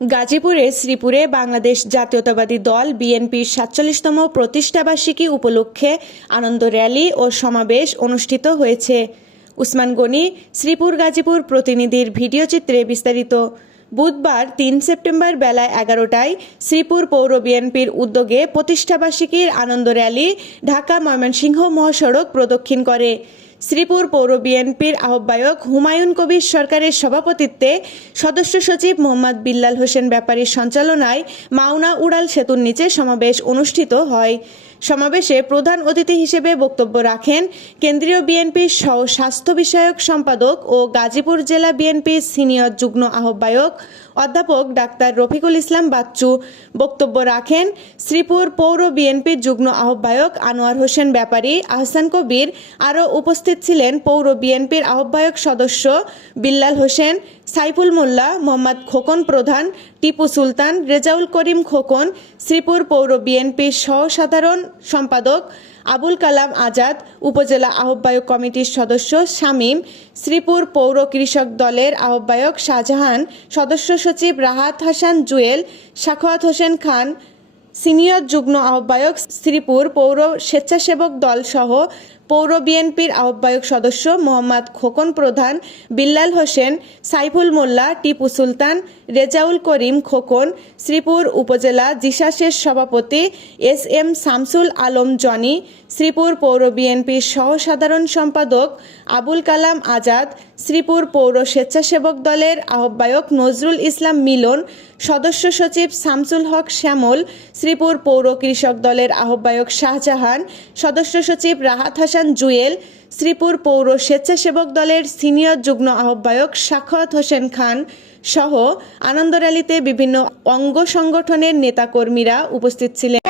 গাজীপুরে শ্রীপুরে বাংলাদেশ জাতীয়তাবাদী দল বিএনপির সাতচল্লিশতম প্রতিষ্ঠাবার্ষিকী উপলক্ষে আনন্দ র্যালি ও সমাবেশ অনুষ্ঠিত হয়েছে। উসমান গনি, শ্রীপুর গাজীপুর প্রতিনিধির ভিডিও চিত্রে বিস্তারিত। বুধবার তিন সেপ্টেম্বর বেলা এগারোটায় শ্রীপুর পৌর বিএনপির উদ্যোগে প্রতিষ্ঠাবার্ষিকীর আনন্দ র্যালি ঢাকা ময়মনসিংহ মহাসড়ক প্রদক্ষিণ করে। শ্রীপুর পৌর বিএনপির আহ্বায়ক হুমায়ুন কবির সরকারের সভাপতিত্বে সদস্য সচিব মোহাম্মদ বিল্লাল হোসেন ব্যাপারীর সঞ্চালনায় মাওনা উড়াল সেতুর নিচে সমাবেশ অনুষ্ঠিত হয়। সমাবেশে প্রধান অতিথি হিসেবে বক্তব্য রাখেন কেন্দ্রীয় বিএনপির স্বাস্থ্য বিষয়ক সম্পাদক ও গাজীপুর জেলা বিএনপির সিনিয়র যুগ্ম আহ্বায়ক অধ্যাপক ডাক্তার রফিকুল ইসলাম বাচ্চু বক্তব্য রাখেন শ্রীপুর পৌর বিএনপির যুগ্ম আহ্বায়ক আনোয়ার হোসেন ব্যাপারী, আহসান কবির, আরও উপস্থিত ছিলেন পৌর বিএনপির আহ্বায়ক সদস্য বিল্লাল হোসেন, সাইফুল মোল্লা, মোহাম্মদ খোকন প্রধান টিপু সুলতান, রেজাউল করিম খোকন, শ্রীপুর পৌর বিএনপির সহ সাধারণ সম্পাদক আবুল কালাম আজাদ, উপজেলা আহ্বায়ক কমিটির সদস্য শামীম, শ্রীপুর পৌর কৃষক দলের আহ্বায়ক শাহজাহান, সদস্য সচিব রাহাত হাসান জুয়েল, সাখাওয়াত হোসেন খান, সিনিয়র যুগ্ম আহ্বায়ক শ্রীপুর পৌর স্বেচ্ছাসেবক দল সহ পৌর বিএনপির আহ্বায়ক সদস্য মোহাম্মদ খোকন প্রধান, বিল্লাল হোসেন, সাইফুল মোল্লা, টিপু সুলতান, রেজাউল করিম খোকন, শ্রীপুর উপজেলা জিসাসের সভাপতি এস এম শামসুল আলম জনি, শ্রীপুর পৌর বিএনপির সহসাধারণ সম্পাদক আবুল কালাম আজাদ, শ্রীপুর পৌর স্বেচ্ছাসেবক দলের আহ্বায়ক নজরুল ইসলাম মিলন, সদস্য সচিব শামসুল হক শ্যামল, শ্রীপুর পৌর কৃষক দলের আহ্বায়ক শাহজাহান, সদস্য সচিব রাহাত হাসান জুয়েল, শ্রীপুর পৌর স্বেচ্ছাসেবক দলের সিনিয়র যুগ্ম আহ্বায়ক সাখাত হোসেন খান সহ আনন্দ র্যালিতে বিভিন্ন অঙ্গ সংগঠনের নেতাকর্মীরা উপস্থিত ছিলেন।